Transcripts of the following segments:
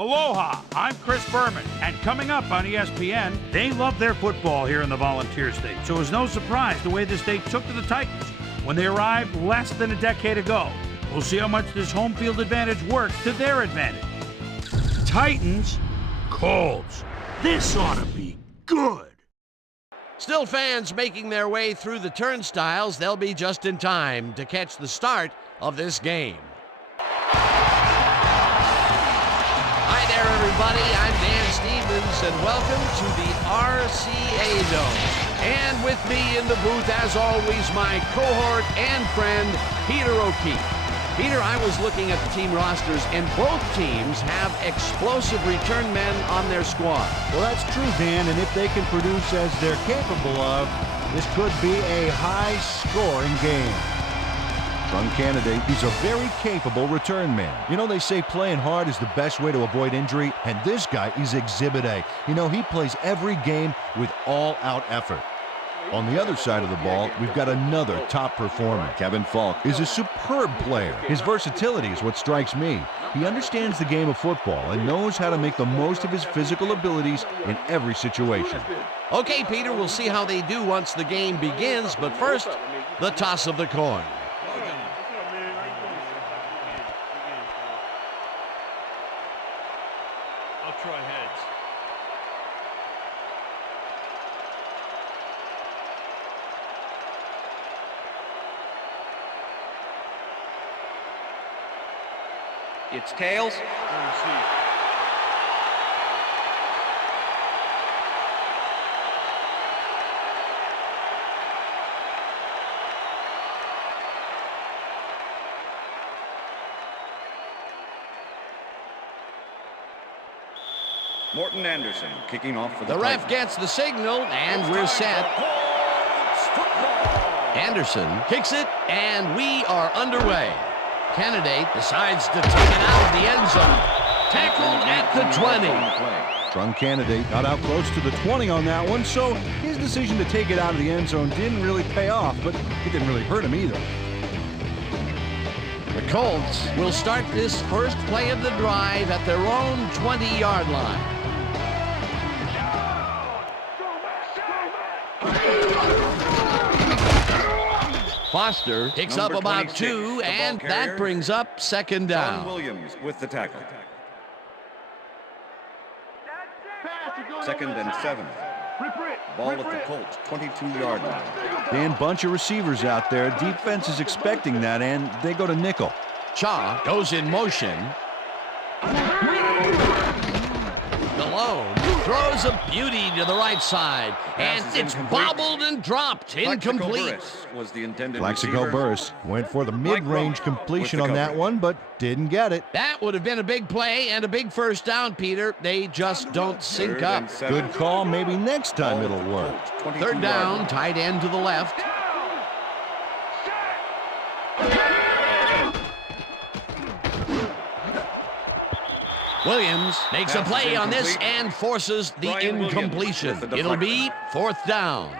Aloha, I'm Chris Berman, and coming up on ESPN, they love their football here in the Volunteer State, so it was no surprise the way the state took to the Titans when they arrived less than a decade ago. We'll see how much this home field advantage works to their advantage. Titans, Colts. This ought to be good. Still fans making their way through the turnstiles. They'll be just in time to catch the start of this game. Hi there, everybody. I'm Dan Stevens, and welcome to the RCA Dome. And with me in the booth, as always, my cohort and friend, Peter O'Keefe. Peter, I was looking at the team rosters, and both teams have explosive return men on their squad. Well, that's true, Dan, and if they can produce as they're capable of, this could be a high-scoring game. Strong candidate, he's a very capable return man. You know, they say playing hard is the best way to avoid injury, and this guy is Exhibit A. You know, he plays every game with all-out effort. On the other side of the ball, we've got another top performer. Kevin Falk is a superb player. His versatility is what strikes me. He understands the game of football and knows how to make the most of his physical abilities in every situation. Okay, Peter, we'll see how they do once the game begins, but first, the toss of the coin. I'll try heads. It's tails. Morton Anderson kicking off for The ref gets the signal, and we're set. Anderson kicks it, and we are underway. Candidate decides to take it out of the end zone. Tackled at the 20. Strong candidate got out close to the 20 on that one, so his decision to take it out of the end zone didn't really pay off, but it didn't really hurt him either. The Colts will start this first play of the drive at their own 20-yard line. Foster picks up about 2, and that brings up second down. Williams with the tackle. Second and 7. Ball at the Colts 22-yard line. Dan, bunch of receivers out there. Defense is expecting that, and they go to nickel. Shaw goes in motion. Delone throws a beauty to the right side, and it's bobbled and dropped. Incomplete. Was the intended Plaxico Burress went for the mid-range completion on that one, but didn't get it. That would have been a big play and a big first down, Peter. They just don't sync up. Good call. Maybe next time it'll work. Third down, tight end to the left. Williams makes a play on this and forces the incompletion. It'll be fourth down.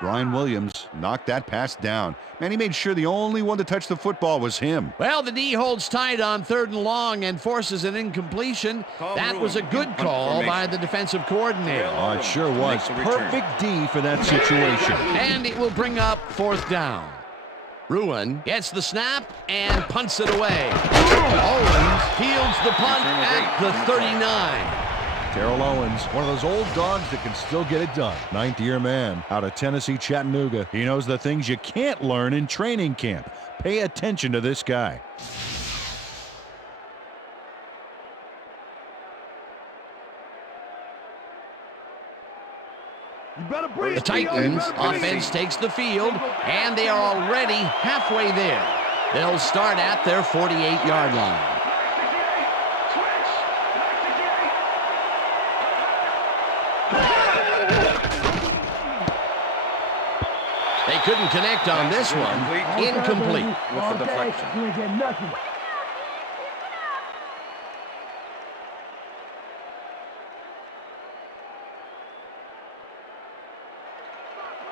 Brian Williams knocked that pass down. Man, he made sure the only one to touch the football was him. Well, the D holds tight on third and long and forces an incompletion. That was a good call by the defensive coordinator. Oh, it sure was. Perfect D for that situation. And it will bring up fourth down. Ruin gets the snap and punts it away. Owens fields the punt at the 39. Terrell Owens, one of those old dogs that can still get it done. Ninth-year man out of Tennessee, Chattanooga. He knows the things you can't learn in training camp. Pay attention to this guy. The Titans offense takes the field, and they are already halfway there. They'll start at their 48-yard line. They couldn't connect on this one. Incomplete. With the deflection.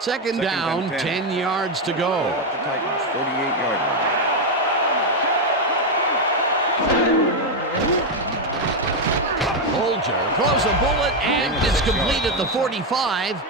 Second down, 10 yards to go. The Titans, 48-yard line. Bolger throws a bullet, and it's complete at the 45.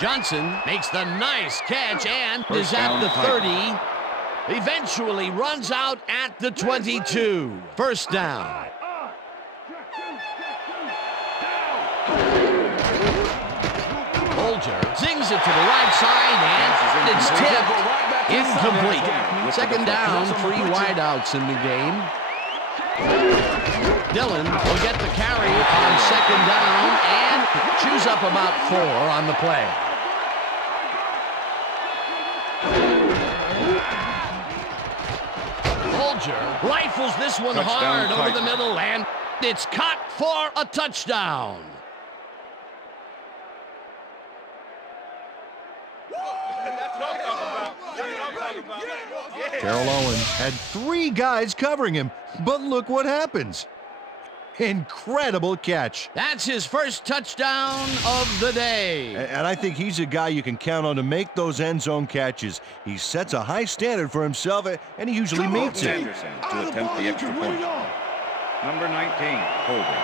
Johnson makes the nice catch and is at the 30. Eventually runs out at the 22. First down. Bolger zings it to the right side, and it's tipped. Incomplete. Second down, 3 wideouts in the game. Dillon will get the carry on second down and chews up about 4 on the play. Bolger rifles this one hard over the middle, and it's caught for a touchdown. Terrell Owens had 3 guys covering him, but look what happens. Incredible catch. That's his first touchdown of the day. And I think he's a guy you can count on to make those end zone catches. He sets a high standard for himself, and he usually meets it. Anderson to attempt the extra point. Number 19, holding.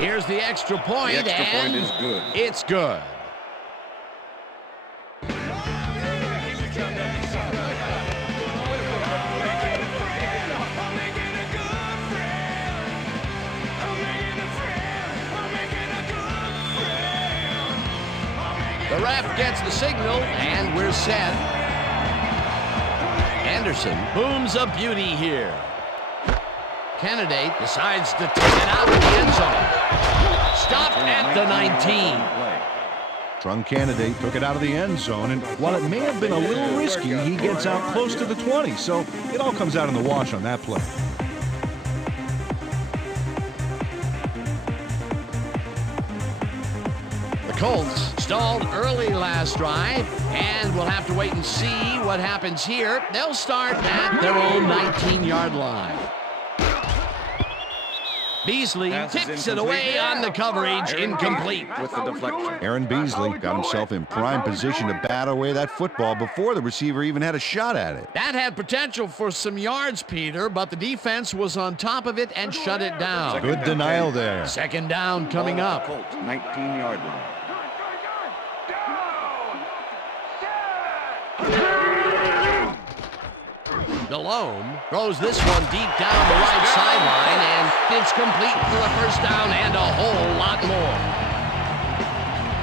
Here's the extra point, The extra and point is good. It's good. The ref gets the signal, and we're set. Anderson booms a beauty here. Candidate decides to take it out of the end zone. Stopped at the 19. Trung Candidate took it out of the end zone, and while it may have been a little risky, he gets out close to the 20, so it all comes out in the wash on that play. The Colts stalled early last drive, and we'll have to wait and see what happens here. They'll start at their own 19-yard line. Beasley tips it away on the coverage, incomplete. With the deflection. Aaron Beasley got himself in prime position to bat away that football before the receiver even had a shot at it. That had potential for some yards, Peter, but the defense was on top of it and shut it down. Good denial there. Second down coming up. Colts, 19-yard line. Delhomme throws this one deep down the right sideline, and it's complete for a first down and a whole lot more.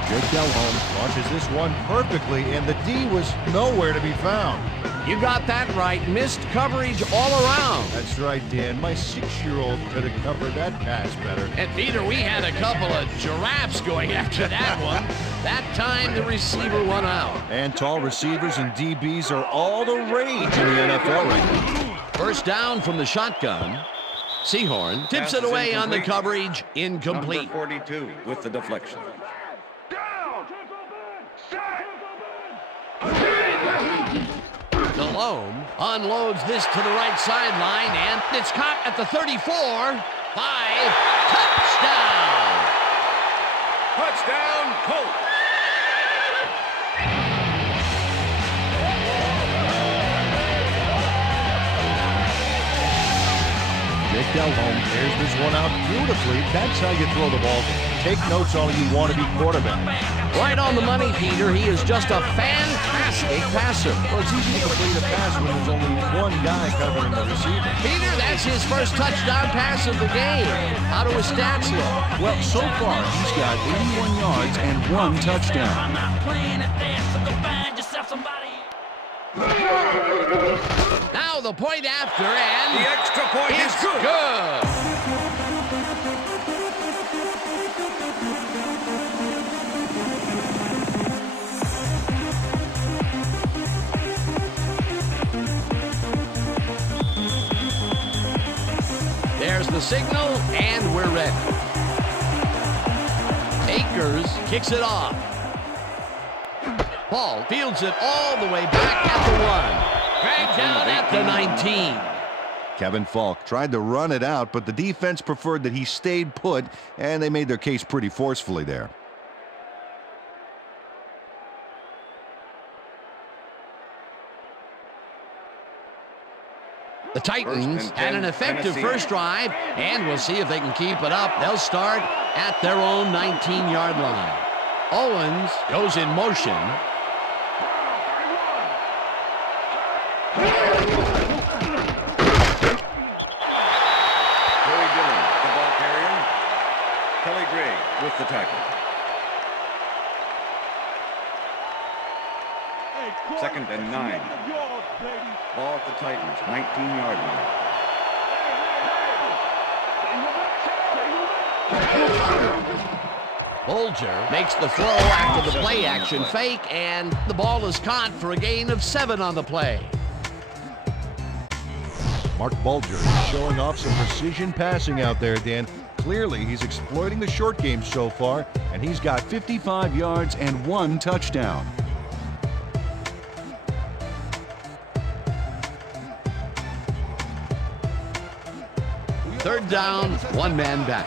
Jake Delhomme launches this one perfectly, and the D was nowhere to be found. You got that right. Missed coverage all around. That's right, Dan. My 6-year-old could have covered that pass better. And Peter, we had a couple of giraffes going after that one. That time the receiver won out. And tall receivers and DBs are all the rage in the NFL right now. First down from the shotgun. Seahorn tips it away on the coverage, incomplete. Number 42 with the deflection. Delhomme unloads this to the right sideline, and it's caught at the 34. 5. Touchdown! Touchdown, Colts! Jake Delhomme tears this one out beautifully. That's how you throw the ball. Take notes all you want to be quarterback. Right on the money, Peter. He is just a fantastic passer. Well, it's easy to complete a pass when there's only one guy covering the receiver. Peter, that's his first touchdown pass of the game. How do his stats look? Well, so far, he's got 81 yards and 1 touchdown. Now the point after, and The extra point is it's good. good. There's the signal, and we're ready. Akers kicks it off. Ball fields it all the way back at the 1. Dragged down at the 19. Kevin Falk tried to run it out, but the defense preferred that he stayed put, and they made their case pretty forcefully there. The Titans had an effective first drive, and we'll see if they can keep it up. They'll start at their own 19-yard line. Owens goes in motion. Corey Dillon, the ball carrier. Kelly Gray with the tackle. Second and 9. Ball at the Titans, 19-yard line. Bolger makes the throw after the play action fake, and the ball is caught for a gain of 7 on the play. Mark Bulger is showing off some precision passing out there, Dan. Clearly, he's exploiting the short game so far, and he's got 55 yards and 1 touchdown. Third down, one man back.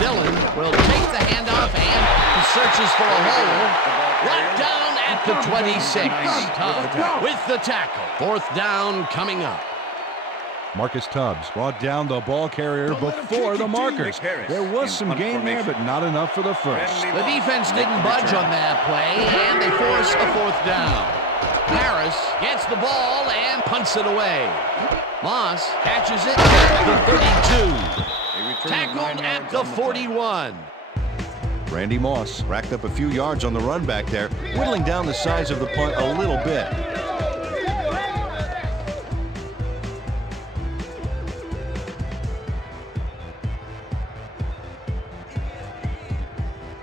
Dillon will take the handoff and he searches for a hole. Right down at the 26. Tubbs with the tackle. Fourth down coming up. Marcus Tubbs brought down the ball carrier before the markers. There was some gain there, but not enough for the first. The defense didn't budge on that play, and they force a fourth down. Harris gets the ball and punts it away. Moss catches it at the 32. Tackled at the 41. Randy Moss racked up a few yards on the run back there, whittling down the size of the punt a little bit.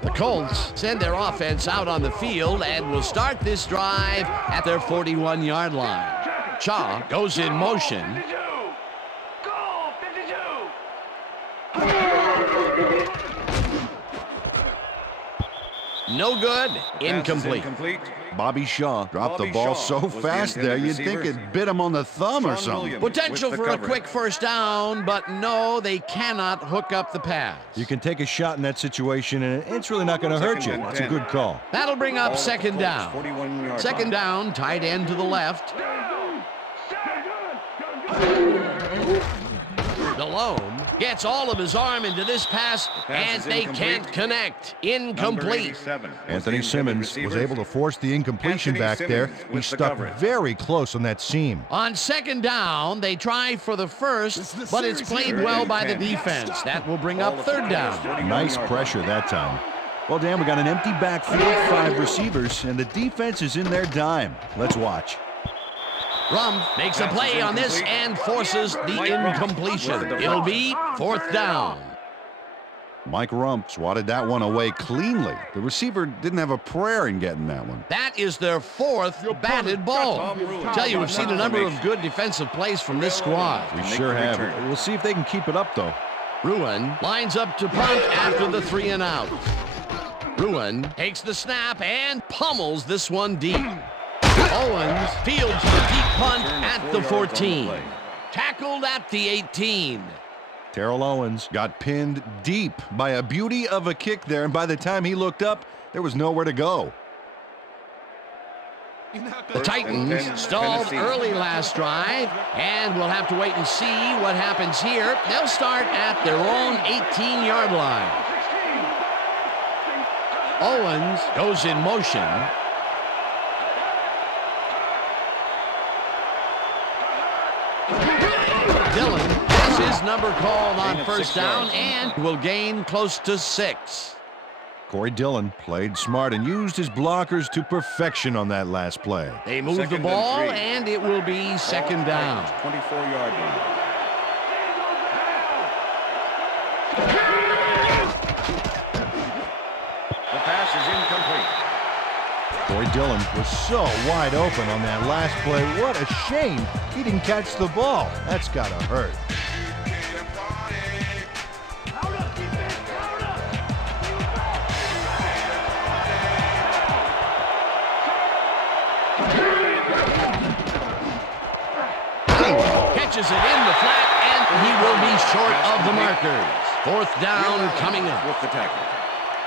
The Colts send their offense out on the field and will start this drive at their 41-yard line. Shaw goes in motion. No good. Incomplete. Bobby Shaw dropped the ball so fast there, you'd think it bit him on the thumb or something. Potential for a quick first down, but no, they cannot hook up the pass. You can take a shot in that situation, and it's really not going to hurt you. It's a good call. That'll bring up second down. Second down, tight end to the left. Delhomme gets all of his arm into this pass, and they can't connect. Incomplete. Anthony Simmons was able to force the incompletion back there. He stuck very close on that seam. On second down, they try for the first, but it's played well by the defense. That will bring up third down. Nice pressure that time. Well, Dan, we got an empty backfield, 5 receivers, and the defense is in their dime. Let's watch. Rumpf makes a play on this and forces the incompletion. It'll be fourth down. Mike Rumpf swatted that one away cleanly. The receiver didn't have a prayer in getting that one. That is their fourth batted ball. Tell you, we've seen a number of good defensive plays from this squad. We sure have. We'll see if they can keep it up, though. Ruin lines up to punt after the 3 and out. Ruin takes the snap and pummels this one deep. Owens fields the deep punt at the 14. Tackled at the 18. Terrell Owens got pinned deep by a beauty of a kick there, and by the time he looked up, there was nowhere to go. The Titans stalled early last drive, and we'll have to wait and see what happens here. They'll start at their own 18-yard line. Owens goes in motion. Dillon has his number called on first down and will gain close to 6. Corey Dillon played smart and used his blockers to perfection on that last play. They move the ball, and it will be second down. 24-yard line. The pass is incomplete. Corey Dillon was so wide open on that last play. What a shame he didn't catch the ball. That's got to hurt. Catches it in the flat, and he will be short of the markers. Fourth down coming up. With the tackle.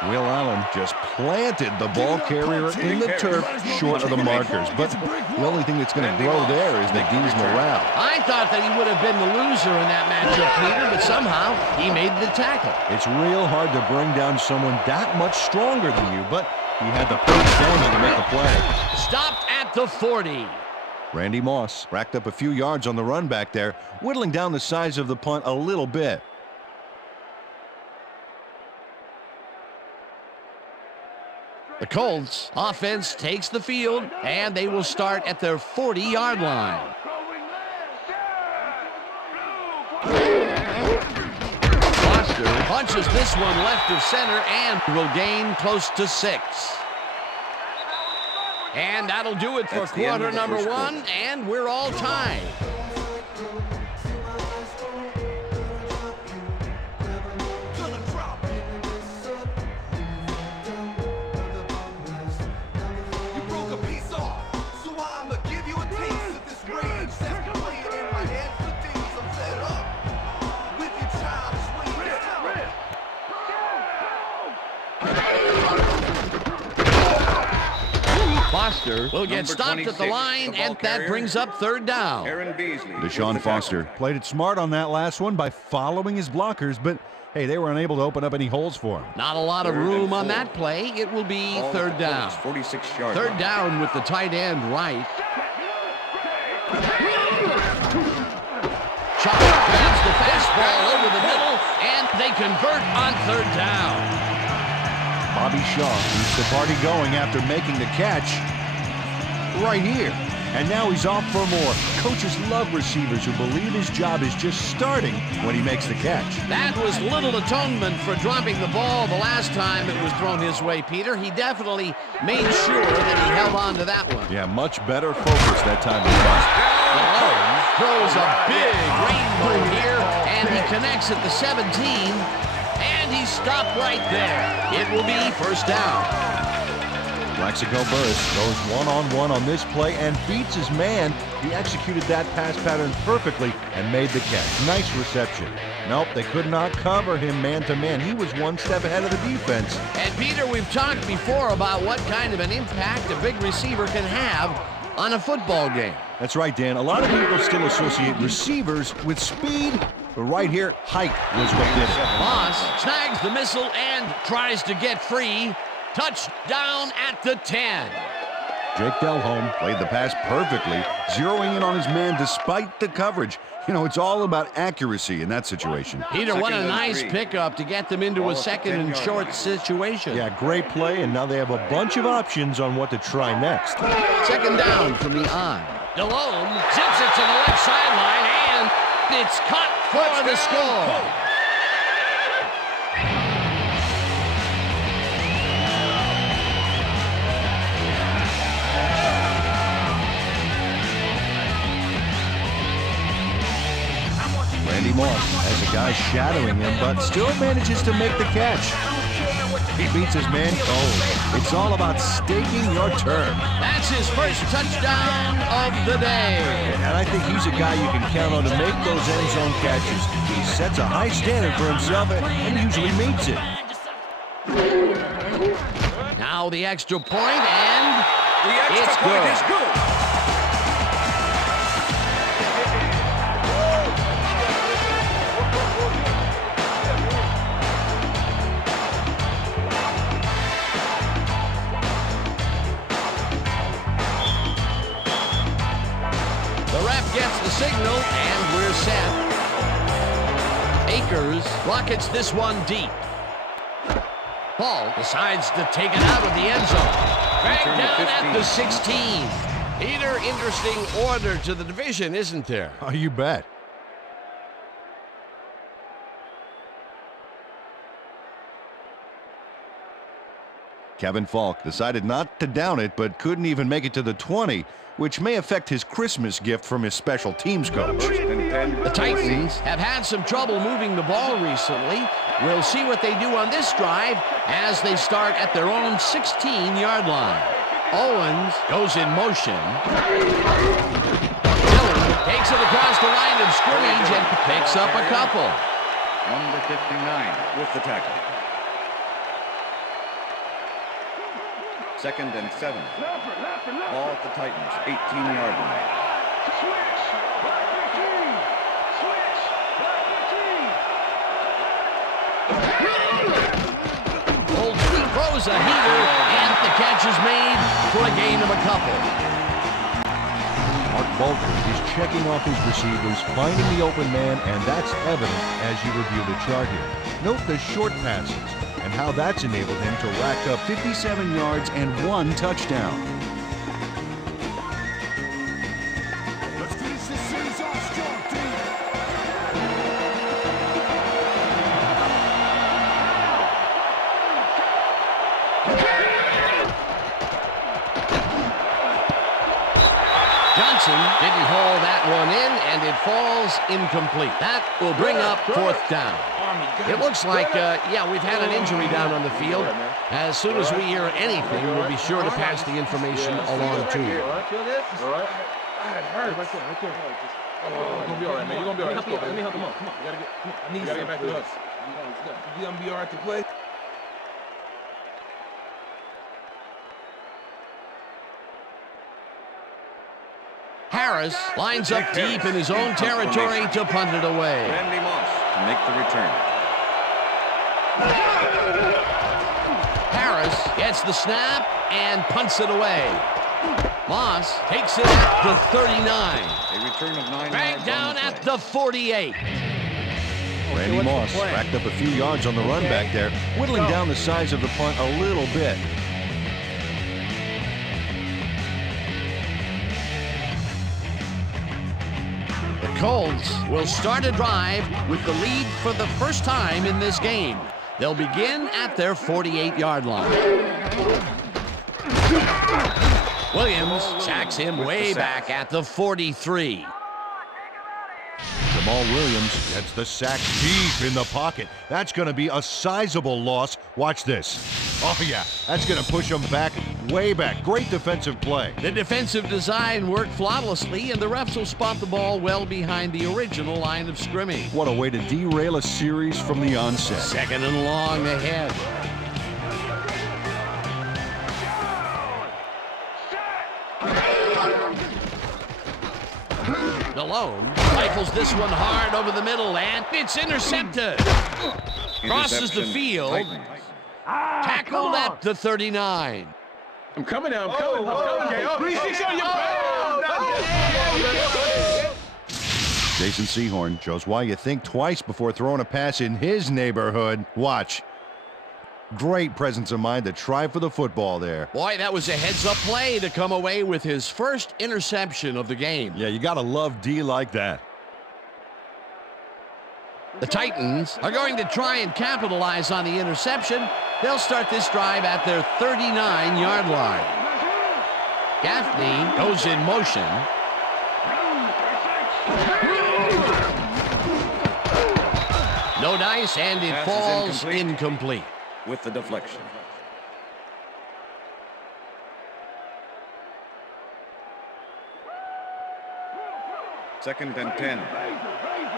Will Allen just planted the ball carrier in the turf short of the markers. But the only thing that's going to grow there is the D's morale. I thought that he would have been the loser in that matchup, Peter, but somehow he made the tackle. It's real hard to bring down someone that much stronger than you, but he had the perfect timing to make the play. Stopped at the 40. Randy Moss racked up a few yards on the run back there, whittling down the size of the punt a little bit. The Colts offense takes the field, and they will start at their 40-yard line. Foster punches this one left of center and will gain close to 6. And that'll do it for quarter number 1, and we're all tied. Foster will get stopped at the line, and that brings up third down. Deshaun Foster played it smart on that last one by following his blockers, but hey, they were unable to open up any holes for him. Not a lot of room on that play. It will be third down. 46-yard Third down with the tight end right. Chop grabs the fastball over the middle, and they convert on third down. Bobby Shaw keeps the party going after making the catch right here. And now he's off for more. Coaches love receivers who believe his job is just starting when he makes the catch. That was little atonement for dropping the ball the last time it was thrown his way, Peter. He definitely made sure that he held on to that one. Yeah, much better focus that time around. Malone throws a big rainbow here, and he connects at the 17, and he's stopped right there. It will be first down. Plaxico Burress goes one-on-one on this play and beats his man. He executed that pass pattern perfectly and made the catch. Nice reception. Nope, they could not cover him man-to-man. He was one step ahead of the defense. And, Peter, we've talked before about what kind of an impact a big receiver can have on a football game. That's right, Dan. A lot of people still associate receivers with speed, but right here, height was what did it. Moss snags the missile and tries to get free. Touchdown at the 10. Jake Delhomme played the pass perfectly, zeroing in on his man despite the coverage. You know, it's all about accuracy in that situation. Peter, what a nice pickup to get them into a second and short situation. Yeah, great play, and now they have a bunch of options on what to try next. Second down from the eye. Delhomme zips it to the left sideline, and it's caught for the score. Randy Moss has a guy shadowing him, but still manages to make the catch. He beats his man cold. It's all about staking your turf. That's his first touchdown of the day. And I think he's a guy you can count on to make those end zone catches. He sets a high standard for himself and usually meets it. Now the extra point, and it's good. Gets the signal, and we're set. Akers rockets this one deep. Paul decides to take it out of the end zone. Back down at the 16. Peter, interesting order to the division, isn't there? Oh, you bet. Kevin Falk decided not to down it, but couldn't even make it to the 20, which may affect his Christmas gift from his special teams coach. The Titans have had some trouble moving the ball recently. We'll see what they do on this drive as they start at their own 16-yard line. Owens goes in motion. Dillon takes it across the line of scrimmage and picks up a couple. Number 59 with the tackle. Second and 7. Ball at the Titans, 18-yard line. Bolger throws a heater, and the catch is made for a gain of a couple. Mark Bolger is checking off his receivers, finding the open man, and that's evident as you review the chart here. Note the short passes and how that's enabled him to rack up 57 yards and 1 touchdown. Let's finish this series off strong, team. Johnson didn't haul that one in, and it falls incomplete. That will bring up 4th down. It looks like, yeah, we've had an injury down on the field. As soon as we hear anything, we'll be sure to pass the information along to you. Feel this? All right. It hurts. Right there. You're going to be all right, man. You're going to be all right. Let me help him up. Come on. You got to get back to us. You're going to be all right to play. Harris lines up deep in his own territory to punt it away. Randy Moss to make the return. Harris gets the snap and punts it away. Moss takes it at the 39. A return of 9 Back down at the 48. Randy Moss racked up a few yards on the run back there, whittling down the size of the punt a little bit. Colts will start a drive with the lead for the first time in this game. They'll begin at their 48-yard line. Williams sacks him way back at the 43. Jamal Williams gets the sack deep in the pocket. That's going to be a sizable loss. Watch this. Oh, yeah, that's going to him back, way back. Great defensive play. The defensive design worked flawlessly, and the refs will spot the ball well behind the original line of scrimmage. What a way to derail a series from the onset. 2nd and long ahead. Malone rifles this one hard over the middle, and it's intercepted. Crosses the field. Titans. Tackled at the 39. I'm coming now. I'm coming. Jason Sehorn shows why you think twice before throwing a pass in his neighborhood. Watch. Great presence of mind to try for the football there. Boy, that was a heads-up play to come away with his first interception of the game. Yeah, you gotta love D like that. The Titans are going to try and capitalize on the interception. They'll start this drive at their 39-yard line. Gaffney goes in motion. No dice, and it falls incomplete. With the deflection. Second and 10.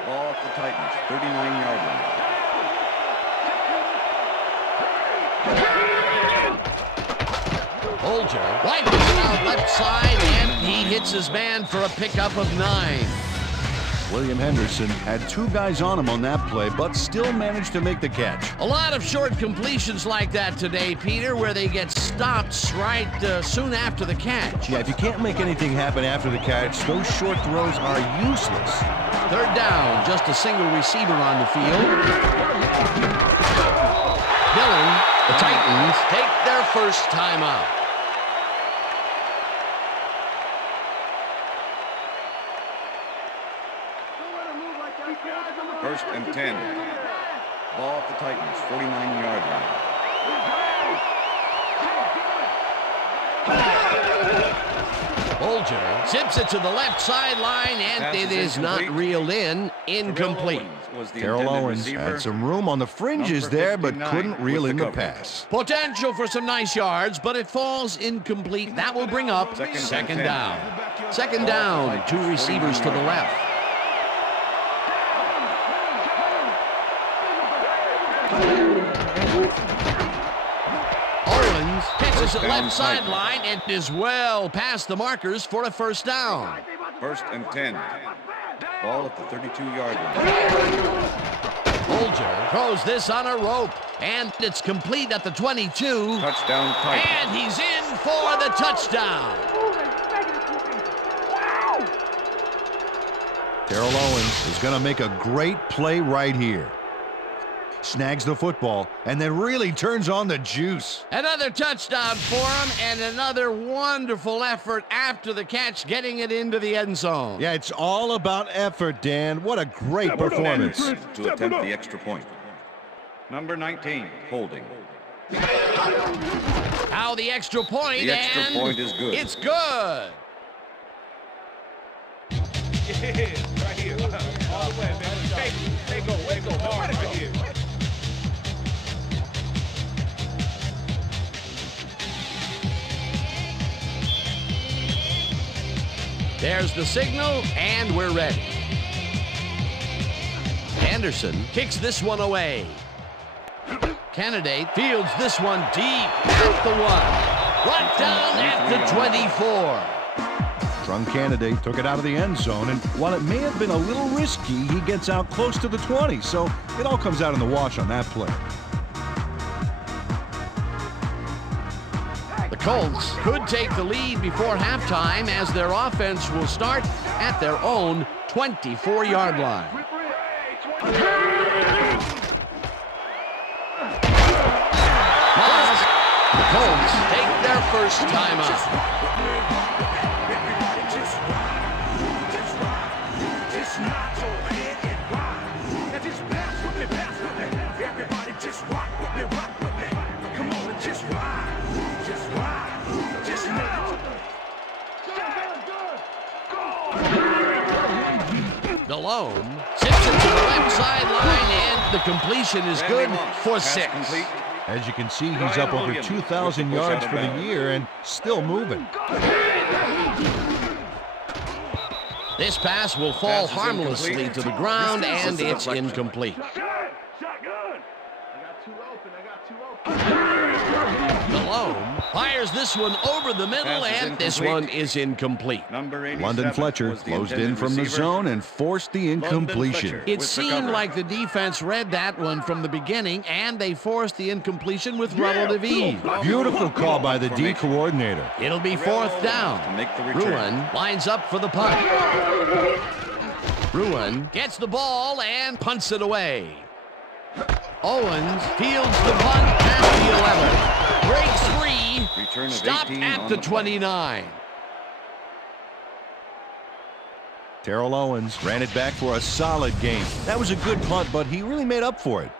Ball at the Titans, 39-yard line. Bolger wipes it out left side, and he hits his man for a pickup of 9. William Henderson had 2 guys on him on that play, but still managed to make the catch. A lot of short completions like that today, Peter, where they get stopped right soon after the catch. Yeah, if you can't make anything happen after the catch, those short throws are useless. 3rd down, just a single receiver on the field. Dillon, the Titans take their first timeout. First and 10. Ball at the Titans, 49-yard line. Bolger zips it to the left sideline, and it is not reeled in. Incomplete. Terrell Owens had some room on the fringes there, but couldn't reel in the pass. Potential for some nice yards, but it falls incomplete. That will bring up second down. 2nd down, 2 receivers to the left. Owens catches it left Titans. sideline and is well past the markers for a first down. 1st and 10. Ball at the 32-yard line. Bolger throws this on a rope, and it's complete at the 22. Touchdown Titans. And he's in for the touchdown. Terrell Owens is going to make a great play right here. Snags the football and then really turns on the juice. Another touchdown for him, and another wonderful effort after the catch, getting it into the end zone. Yeah, it's all about effort, Dan. What a great performance. To attempt the extra point. Number 19, holding. Now the extra point, The extra and point is good. It's good. Yeah, right here. All the way, man. Take go, way go. Hard right here. There's the signal, and we're ready. Anderson kicks this one away. Candidate fields this one deep at the 1. Right down at the 24. Strong Candidate took it out of the end zone, and while it may have been a little risky, he gets out close to the 20, so it all comes out in the wash on that play. The Colts could take the lead before halftime, as their offense will start at their own 24-yard line. Miles, the Colts take their first time out. Delhomme zips it to the left sideline, and the completion is good for 6. Complete. As you can see, he's up over 2,000 yards for the year and still moving. This pass will fall harmlessly to the ground, and it's incomplete. Delhomme fires this one over the middle, and this one is incomplete. Number 87 London Fletcher was the closed in intended from the receiver. zone and forced the incompletion. Fletcher. It with the seemed cover. like the defense read that one from the beginning, and they forced the incompletion with relative ease. Beautiful call by the D coordinator. It'll be 4th down. To make the return. Ruin lines up for the punt. Ruin gets the ball and punts it away. Owens fields the punt at the 11. Breaks free. Return of Stopped 18 at on the the play. 29. Terrell Owens ran it back for a solid game. That was a good punt, but he really made up for it.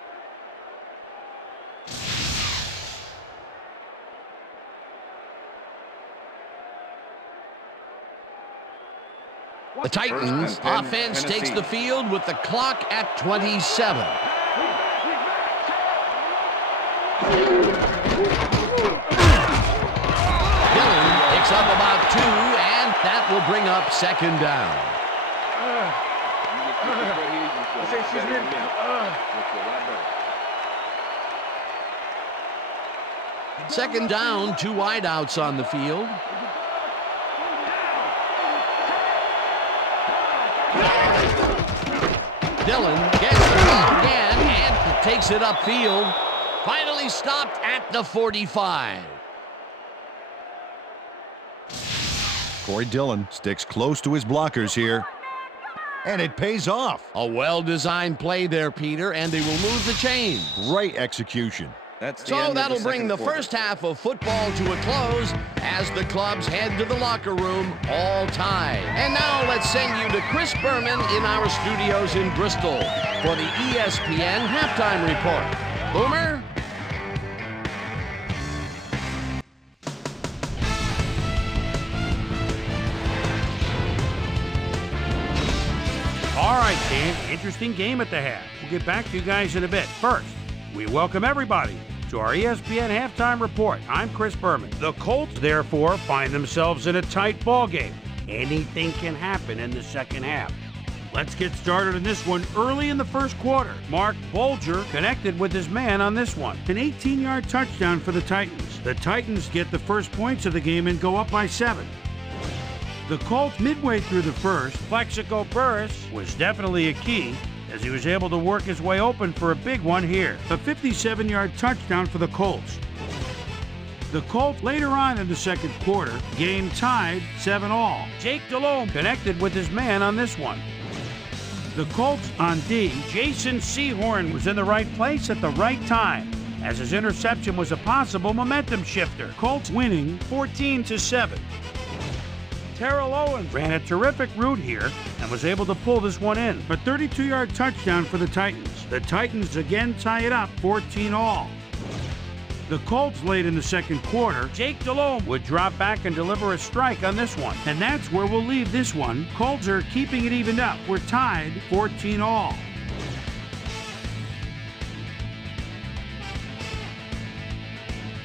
The Titans First and 10, offense takes Tennessee. the field with the clock at 27. Dillon picks up about 2, and that will bring up 2nd down. Second down, 2 wideouts on the field. Dillon gets the ball again and takes it upfield. Finally stopped at the 45. Corey Dillon sticks close to his blockers here. And it pays off. A well-designed play there, Peter, and they will move the chain. Great execution. That's the So end of that'll the bring second the quarter. first half of football to a close as the clubs head to the locker room, all tied. And now let's send you to Chris Berman in our studios in Bristol for the ESPN Halftime Report. Boomer? All right, Dan, interesting game at the half. We'll get back to you guys in a bit. First, we welcome everybody to our ESPN Halftime Report. I'm Chris Berman. The Colts, therefore, find themselves in a tight ball game. Anything can happen in the second half. Let's get started in this one early in the first quarter. Mark Bolger connected with his man on this one. An 18-yard touchdown for the Titans. The Titans get the first points of the game and go up by 7. The Colts, midway through the first, Plexico Burris was definitely a key as he was able to work his way open for a big one here. A 57-yard touchdown for the Colts. The Colts, later on in the second quarter, game tied 7-all. Jake Delhomme connected with his man on this one. The Colts on D, Jason Sehorn was in the right place at the right time, as his interception was a possible momentum shifter. Colts winning 14-7. Terrell Owens ran a terrific route here and was able to pull this one in. A 32-yard touchdown for the Titans. The Titans again tie it up 14-all. The Colts late in the second quarter, Jake Delhomme would drop back and deliver a strike on this one. And that's where we'll leave this one. Colts are keeping it evened up. We're tied 14-all.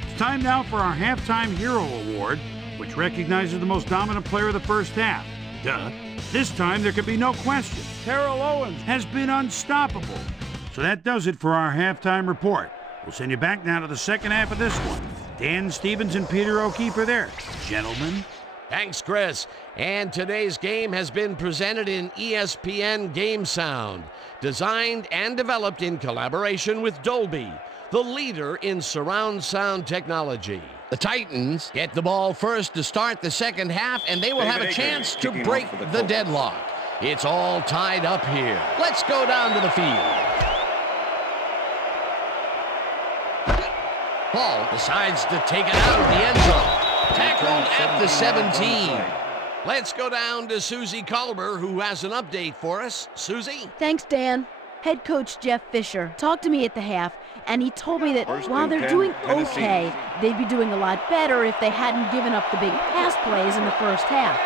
It's time now for our Halftime Hero Award, which recognizes the most dominant player of the first half. Duh. This time there could be no question. Terrell Owens has been unstoppable. So that does it for our halftime report. We'll send you back now to the second half of this one. Dan Stevens and Peter O'Keefe are there. Gentlemen. Thanks, Chris. And today's game has been presented in ESPN Game Sound, designed and developed in collaboration with Dolby, the leader in surround sound technology. The Titans get the ball first to start the second half, and they will have a chance to break the deadlock. It's all tied up here. Let's go down to the field. Paul decides to take it out of the end zone. Tackled at the 17. Let's go down to Susie Colber, who has an update for us. Susie? Thanks, Dan. Head coach Jeff Fisher talked to me at the half, and he told me that while they're doing okay, they'd be doing a lot better if they hadn't given up the big pass plays in the first half.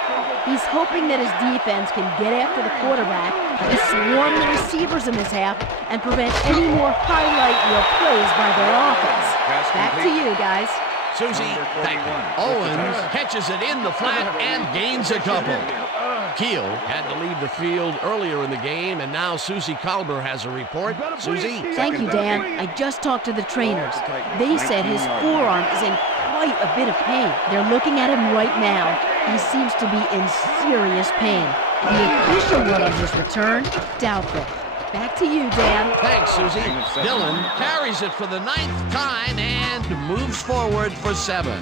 He's hoping that his defense can get after the quarterback and swarm the receivers in this half and prevent any more highlight reel plays by their offense. Back to you, guys. Susie, thank you. Owens catches it in the flat and gains a couple. Keel had to leave the field earlier in the game, and now Susie Colber has a report. Susie? Thank you, Dan. I just talked to the trainers. They said his forearm is in quite a bit of pain. They're looking at him right now. He seems to be in serious pain. The official word on his return, doubtful. Back to you, Dan. Thanks, Susie. Dylan carries it for the 9th time and moves forward for 7.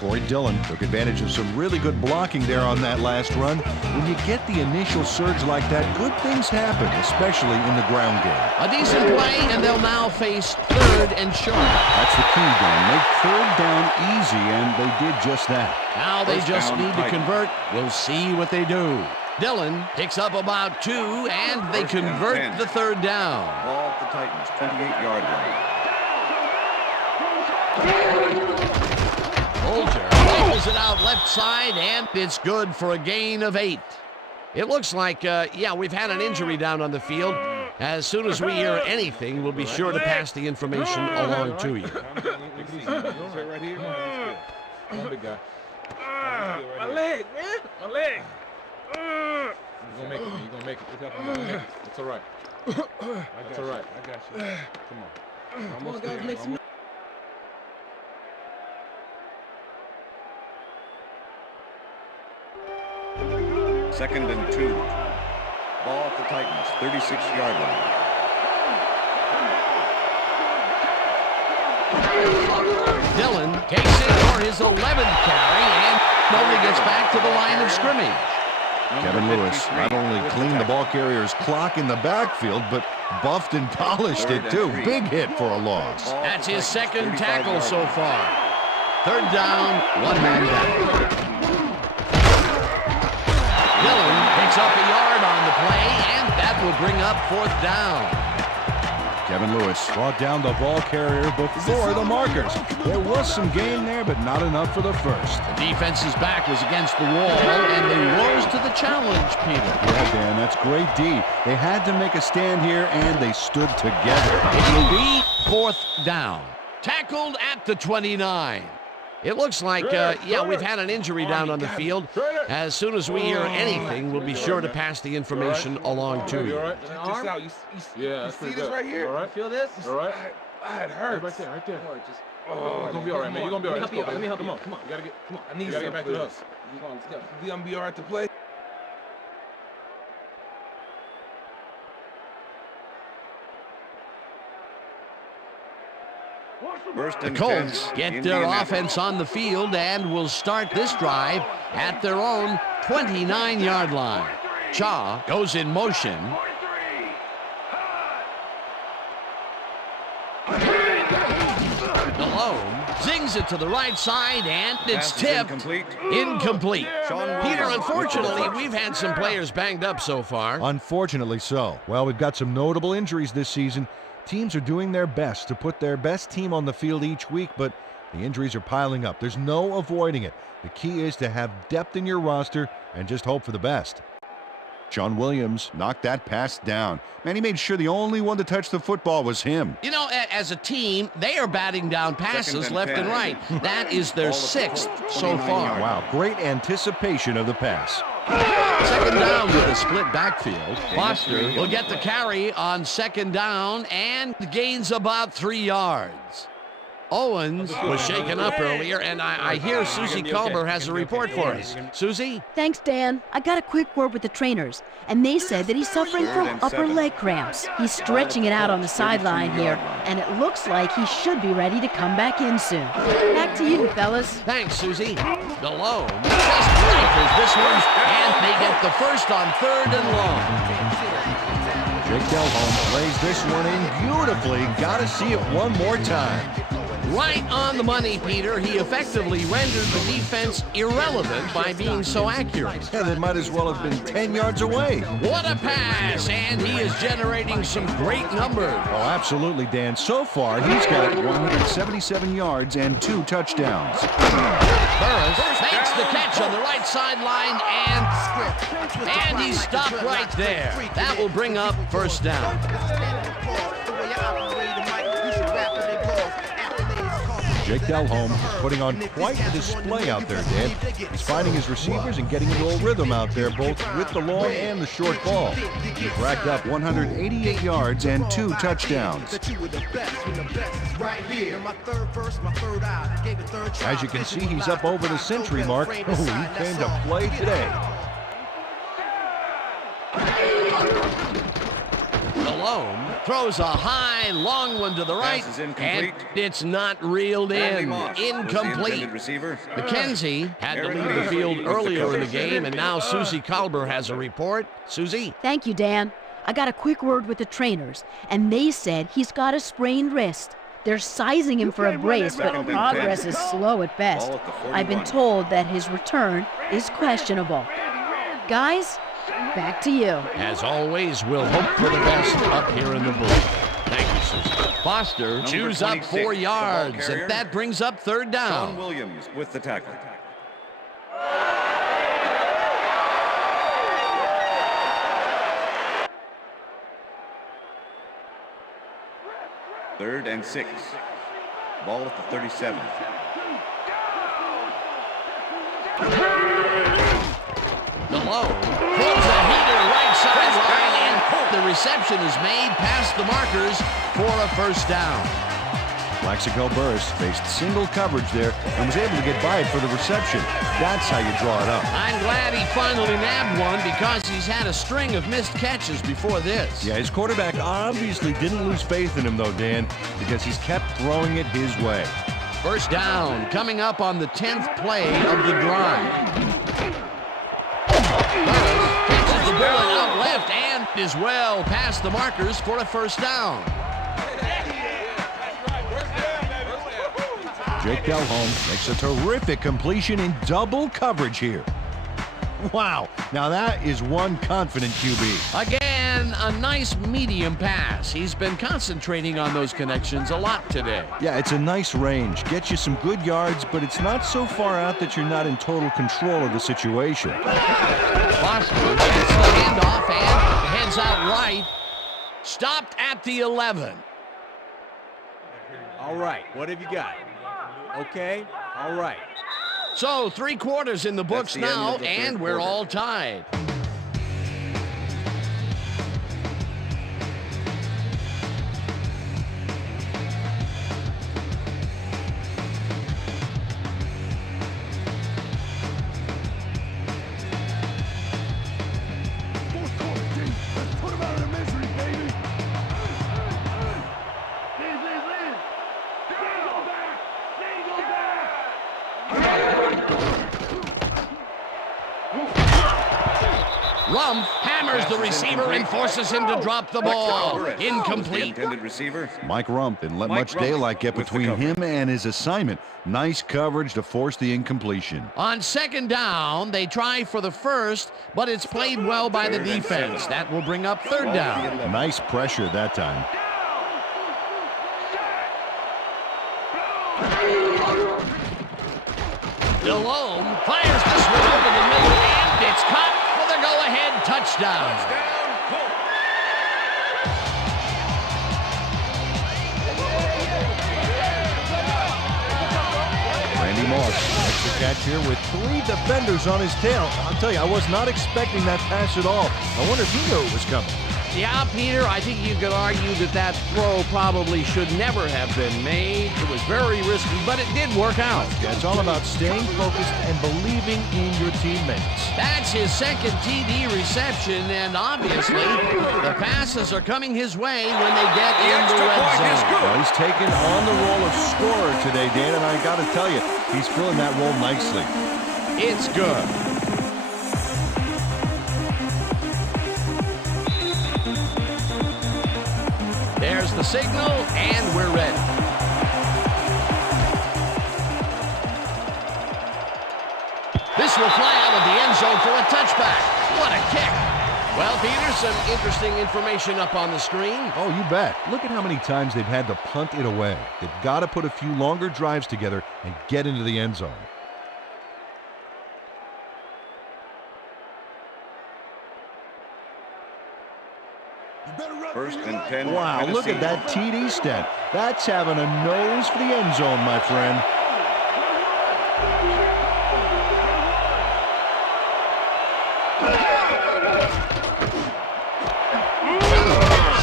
Corey Dillon took advantage of some really good blocking there on that last run. When you get the initial surge like that, good things happen, especially in the ground game. A decent play, and they'll now face 3rd and short. That's the key, Dan. Make 3rd down easy, and they did just that. Now they just need to convert. We'll see what they do. Dillon picks up about 2, and they convert the 3rd down. Ball at the Titans, 28-yard line. Bolger rifles it out left side, and it's good for a gain of 8. It looks like, we've had an injury down on the field. As soon as we hear anything, we'll be sure to pass the information along to you. Right here. Come on, big guy. My leg, man. My leg. You're gonna make it, man. You're gonna make it. It's all right. It's all right. I got you. Come on. Almost there. 2nd and 2. Ball at the Titans, 36-yard line. Dillon takes it for his 11th carry and only gets back to the line of scrimmage. Kevin Lewis not only cleaned the ball carrier's clock in the backfield, but buffed and polished it too. Big hit for a loss. That's his 2nd tackle so far. 3rd down, 1 man down. Dillon picks up a yard on the play, and that will bring up 4th down. Kevin Lewis brought down the ball carrier before the markers. There was some gain there, but not enough for the first. The defense's back was against the wall, and they rose to the challenge, Peter. Yeah, Dan, that's great D. They had to make a stand here, and they stood together. It will be 4th down. Tackled at the 29. It looks like, we've had an injury down on the field. As soon as we hear anything, we'll be sure to pass the information along to you. All right? Just out. You see this right here? All right. Feel this? All right. It hurts. Right there. Oh, you're gonna be all right, man. You're gonna be all right. Let's go, Let me help come you. on. Come on. You gotta get. Come on. I need You gotta get back to some, us. Come on, let's go. You gonna be all right to play? The Colts get their offense on the field and will start this drive at their own 29-yard line. Shaw goes in motion. Malone zings it to the right side, and it's tipped. Incomplete. Peter, unfortunately, we've had some players banged up so far. Unfortunately so. Well, we've got some notable injuries this season. Teams are doing their best to put their best team on the field each week, but the injuries are piling up. There's no avoiding it. The key is to have depth in your roster and just hope for the best. John Williams knocked that pass down. Man, he made sure the only one to touch the football was him. You know, as a team, they are batting down passes left and right. That is their 6th so far. Wow, great anticipation of the pass. Second down with a split backfield. Foster will get the carry on second down and gains about 3 yards. Owens was shaken up earlier, and I hear Susie Culber has a report for us. Susie? Thanks, Dan. I got a quick word with the trainers, and they said that he's suffering from upper leg cramps. He's stretching it out on the sideline here, and it looks like he should be ready to come back in soon. Back to you, fellas. Thanks, Susie. Malone just rifles this one, and they get the first on 3rd and long. Jake Delhomme plays this one in beautifully. Got to see it one more time. Right on the money, Peter. He effectively rendered the defense irrelevant by being so accurate. Yeah, they might as well have been 10 yards away. What a pass, and he is generating some great numbers. Oh, absolutely, Dan. So far, he's got 177 yards and 2 touchdowns. Burris makes the catch on the right sideline, and he's stopped right there. That will bring up first down. Jake Delhomme is putting on quite a display out there, Dan. He's finding his receivers and getting into a rhythm out there, both with the long and the short ball. He's racked up 188 yards and 2 touchdowns. As you can see, he's up over the century mark. Oh, he came to play today. Malone throws a high, long one to the right, and it's not reeled in. Incomplete. McKenzie had to leave the field earlier in the game, and now Susie Culber has a report. Susie? Thank you, Dan. I got a quick word with the trainers, and they said he's got a sprained wrist. They're sizing him for a brace, but progress is slow at best. I've been told that his return is questionable. Guys, back to you. As always, we'll hope for the best up here in the booth. Thank you, Susan. Foster chews up 4 yards, and that brings up 3rd down. John Williams with the tackle. Third and 6. Ball at the 37. Malone throws a heater right sideline, and the reception is made past the markers for a first down. Plaxico Burris faced single coverage there and was able to get by it for the reception. That's how you draw it up. I'm glad he finally nabbed one because he's had a string of missed catches before this. Yeah, his quarterback obviously didn't lose faith in him, though, Dan, because he's kept throwing it his way. First down coming up on the 10th play of the drive. Burris catches the ball out left and is well past the markers for a first down. Jake Delhomme makes a terrific completion in double coverage here. Wow, now that is one confident QB. Again, a nice medium pass. He's been concentrating on those connections a lot today. Yeah, it's a nice range. Gets you some good yards, but it's not so far out that you're not in total control of the situation. Foster gets the handoff and heads out right. Stopped at the 11. All right, what have you got? Okay, all right. So 3 quarters in the books now, and we're all tied. Plum hammers the receiver and forces him to drop the ball. Incomplete. Intended receiver. Mike Rump didn't let Mike much Rump daylight get with the between coverage. him and his assignment. Nice coverage to force the incompletion. On second down, they try for the first, but it's played well by the defense. That will bring up third down. Nice pressure that time. Delhomme fires this one over the middle, and it's caught for the go-ahead touchdown. Randy Moss makes the catch here with 3 defenders on his tail. I'll tell you, I was not expecting that pass at all. I wonder if he knew it was coming. Yeah, Peter, I think you could argue that throw probably should never have been made. It was very risky, but it did work out. Yeah, it's all about staying focused and believing in your teammates. That's his second TD reception, and obviously the passes are coming his way when they get in the red zone. Well, he's taken on the role of scorer today, Dan, and I got to tell you, he's filling that role nicely. It's good. There's the signal, and we're ready. This will fly out of the end zone for a touchback. What a kick. Well, Peter, some interesting information up on the screen. Oh, you bet. Look at how many times they've had to punt it away. They've got to put a few longer drives together and get into the end zone. First and 10. Wow, look at that TD stat. That's having a nose for the end zone, my friend.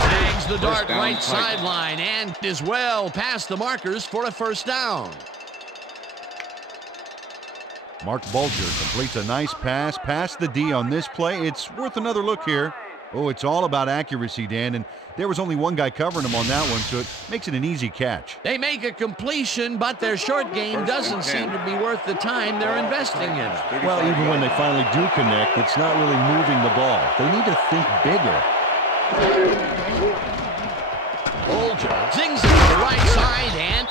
Snags the dart right sideline and is well past the markers for a first down. Mark Bulger completes a nice pass past the D on this play. It's worth another look here. Oh, it's all about accuracy, Dan, and there was only one guy covering him on that one, so it makes it an easy catch. They make a completion, but their short game doesn't seem to be worth the time they're investing in it. Well, even when they finally do connect, it's not really moving the ball. They need to think bigger. Bulger zings it to the right side, and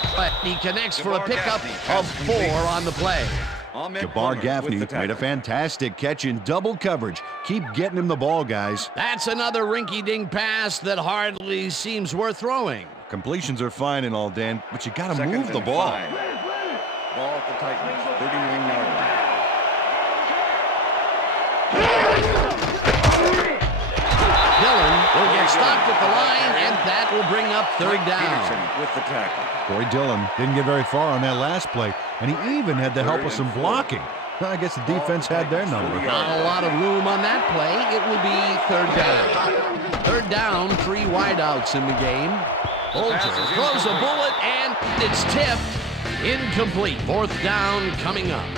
he connects for a pickup of 4 on the play. Jabbar Gaffney made a fantastic catch in double coverage. Keep getting him the ball, guys. That's another rinky-dink pass that hardly seems worth throwing. Completions are fine and all, Dan, but you got to move the ball. Ball at the Titans, 39-yard line. Dillon will get stopped at the line, and that will bring up third down. With the tackle. Corey Dillon didn't get very far on that last play, and he even had the help of some blocking. Well, I guess the defense had their number. Not a lot of room on that play. It will be third down. Third down, 3 wideouts in the game. Bulger throws a bullet, and it's tipped. Incomplete. Fourth down coming up.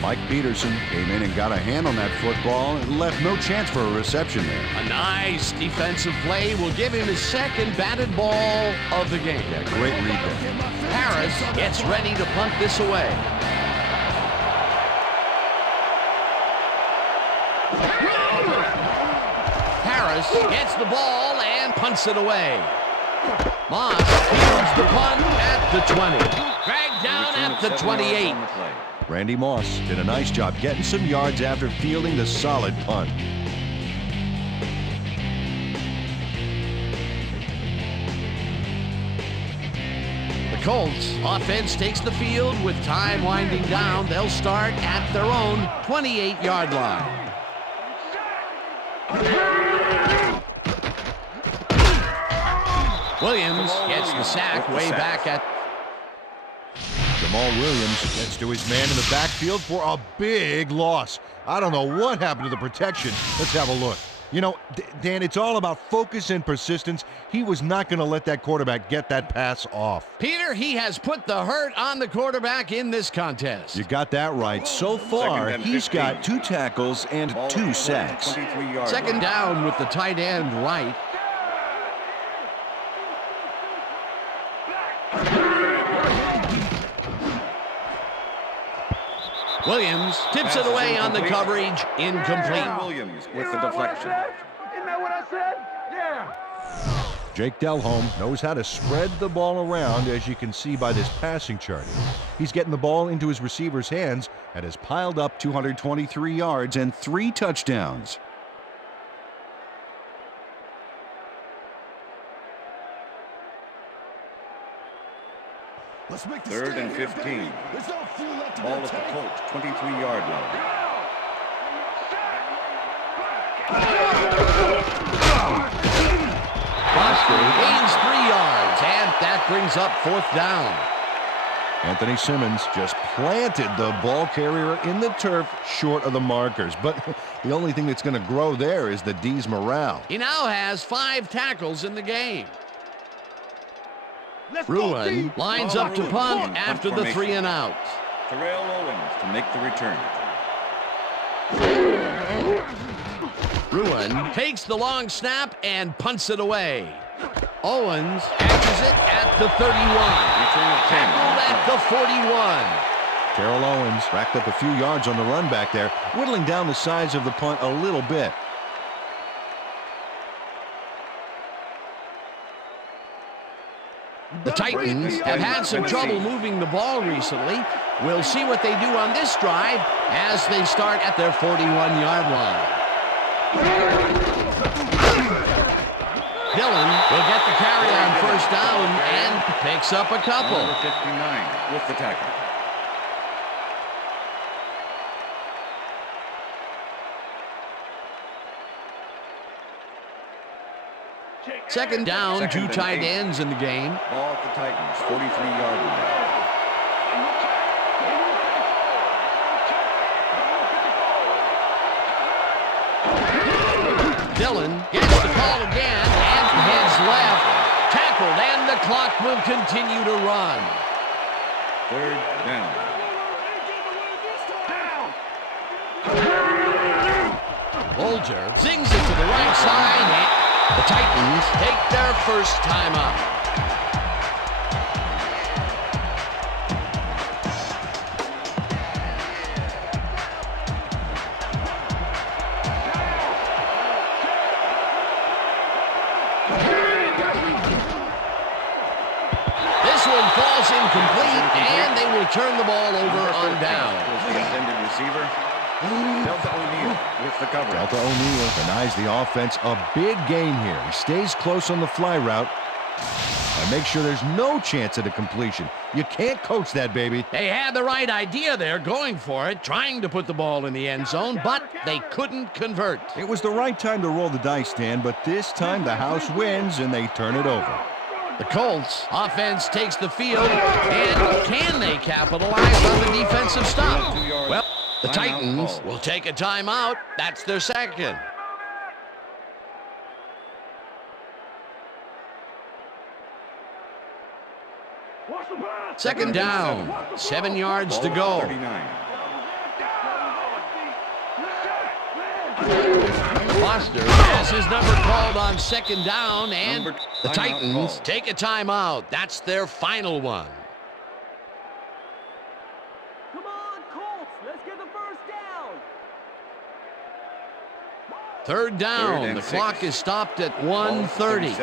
Mike Peterson came in and got a hand on that football and left no chance for a reception there. A nice defensive play will give him his second batted ball of the game. Yeah, great read there. Harris gets ready to punt this away. Harris gets the ball and punts it away. Moss fields the punt at the 20. Dragged down at the 28. Randy Moss did a nice job getting some yards after fielding the solid punt. The Colts offense takes the field with time winding down. They'll start at their own 28-yard line. Williams gets the sack way back at... Jamal Williams gets to his man in the backfield for a big loss. I don't know what happened to the protection. Let's have a look. You know, Dan, it's all about focus and persistence. He was not going to let that quarterback get that pass off. Peter, he has put the hurt on the quarterback in this contest. You got that right. So far, he's got 2 tackles and 2 sacks. Second down with the tight end right. Williams tips it away on the coverage. Incomplete. Williams with the deflection. Isn't that what I said? Yeah. Jake Delhomme knows how to spread the ball around, as you can see by this passing chart. He's getting the ball into his receiver's hands and has piled up 223 yards and 3 touchdowns. Let's make the 3rd and 15. Ball at the Colts, 23-yard line. Foster gains 3 yards, and that brings up 4th down. Anthony Simmons just planted the ball carrier in the turf short of the markers. But the only thing that's going to grow there is the D's morale. He now has 5 tackles in the game. Ruin lines up to punt after the 3 and out. Terrell Owens to make the return. Ruin takes the long snap and punts it away. Owens catches it at the 31. Tackled at the 41. Terrell Owens racked up a few yards on the run back there, whittling down the size of the punt a little bit. The Titans have had some trouble moving the ball recently. We'll see what they do on this drive as they start at their 41-yard line. Dillon will get the carry on 1st down and picks up a couple. Number 59 with the tackle. Second down, 2 tight ends in the game. Ball at the Titans, 43-yard line. Dillon gets the call again and heads left. Tackled, and the clock will continue to run. 3rd down. Bolger zings it to the right side. The Titans take their first time up. This one falls incomplete, and they will turn the ball over on down. Was the intended receiver. Delta O'Neal with the coverage. Delta O'Neal denies the offense a big gain here. He stays close on the fly route and makes sure there's no chance at a completion. You can't coach that, baby. They had the right idea there, going for it, trying to put the ball in the end zone, but they couldn't convert. It was the right time to roll the dice, Dan, but this time the house wins and they turn it over. The Colts offense takes the field, and can they capitalize on the defensive stop? Well, the Titans will take a timeout. That's their second. Second down, 7 yards to go. 39. Foster has his number called on 2nd down, and the Titans take a timeout. That's their final one. Come on, Colts. Let's get the first down. 3rd down. The clock is stopped at 1:30.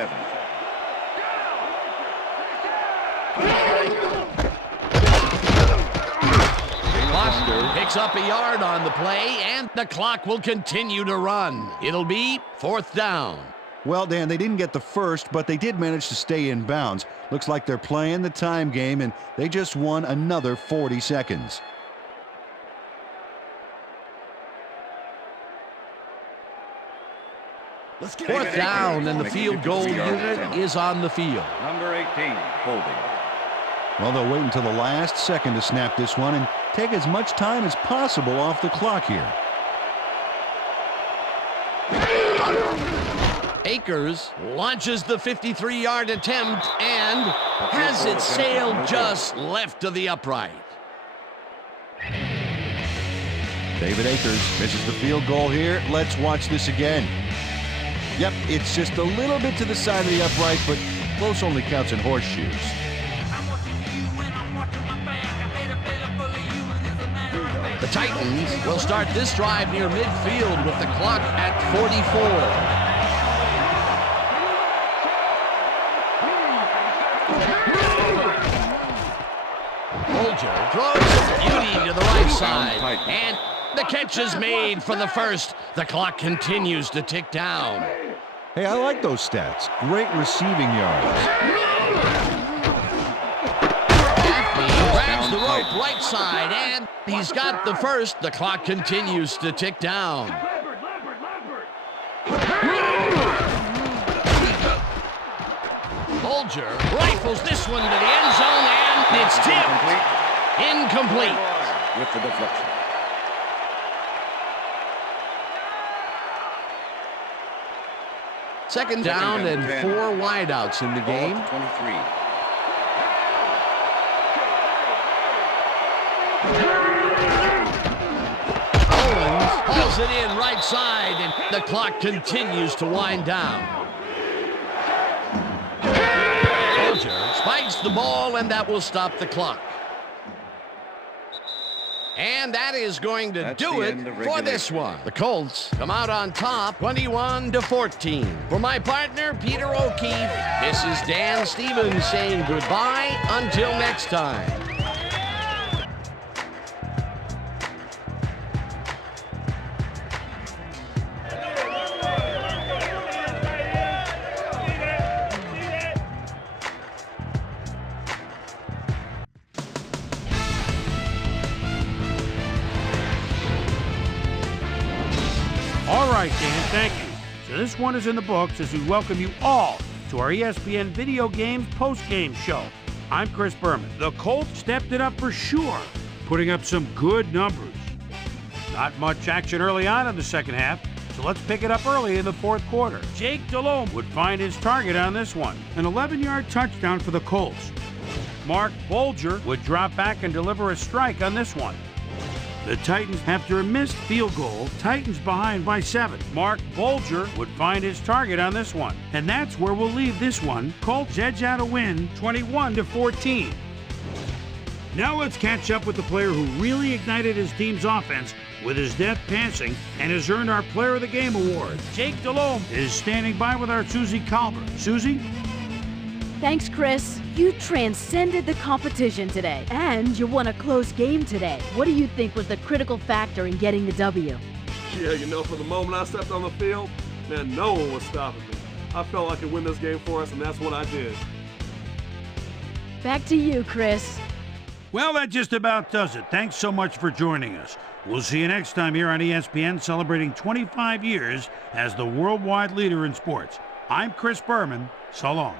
Foster picks up a yard on the play, and the clock will continue to run. It'll be 4th down. Well, Dan, they didn't get the first, but they did manage to stay in bounds. Looks like they're playing the time game, and they just won another 40 seconds. Fourth down, and the field goal unit is on the field. Number 18, holding. Well, they'll wait until the last second to snap this one and take as much time as possible off the clock here. Akers launches the 53-yard attempt and has it sailed just left of the upright. David Akers misses the field goal here. Let's watch this again. Yep, it's just a little bit to the side of the upright, but close only counts in horseshoes. The Titans will start this drive near midfield with the clock at 44. Bolger throws beauty to the right side, and the catch is made for the first. The clock continues to tick down. Hey, I like those stats. Great receiving yards. Gaffney grabs the rope right side, and he's got the first. The clock continues to tick down. Bolger rifles this one to the end zone, and it's tipped. Incomplete. With the deflection. Second down and 4 wideouts in the game. 23. Owens hauls it in right side, and the clock continues to wind down. Bolger spikes the ball, and that will stop the clock. And that is going to do it for this one. The Colts come out on top, 21-14. For my partner, Peter O'Keefe, this is Dan Stevens saying goodbye until next time. All right, Dan, thank you. So this one is in the books as we welcome you all to our ESPN Video Games post-game show. I'm Chris Berman. The Colts stepped it up for sure, putting up some good numbers. Not much action early on in the second half, so let's pick it up early in the fourth quarter. Jake Delhomme would find his target on this one, an 11-yard touchdown for the Colts. Mark Bolger would drop back and deliver a strike on this one. The Titans, after a missed field goal, Titans behind by 7. Mark Bolger would find his target on this one. And that's where we'll leave this one. Colts edge out a win, 21-14. Now let's catch up with the player who really ignited his team's offense with his deft passing and has earned our Player of the Game award. Jake Delhomme is standing by with our Susie Colbert. Susie? Thanks, Chris. You transcended the competition today, and you won a close game today. What do you think was the critical factor in getting the W? Yeah, you know, from the moment I stepped on the field, man, no one was stopping me. I felt I could win this game for us, and that's what I did. Back to you, Chris. Well, that just about does it. Thanks so much for joining us. We'll see you next time here on ESPN, celebrating 25 years as the worldwide leader in sports. I'm Chris Berman. So long.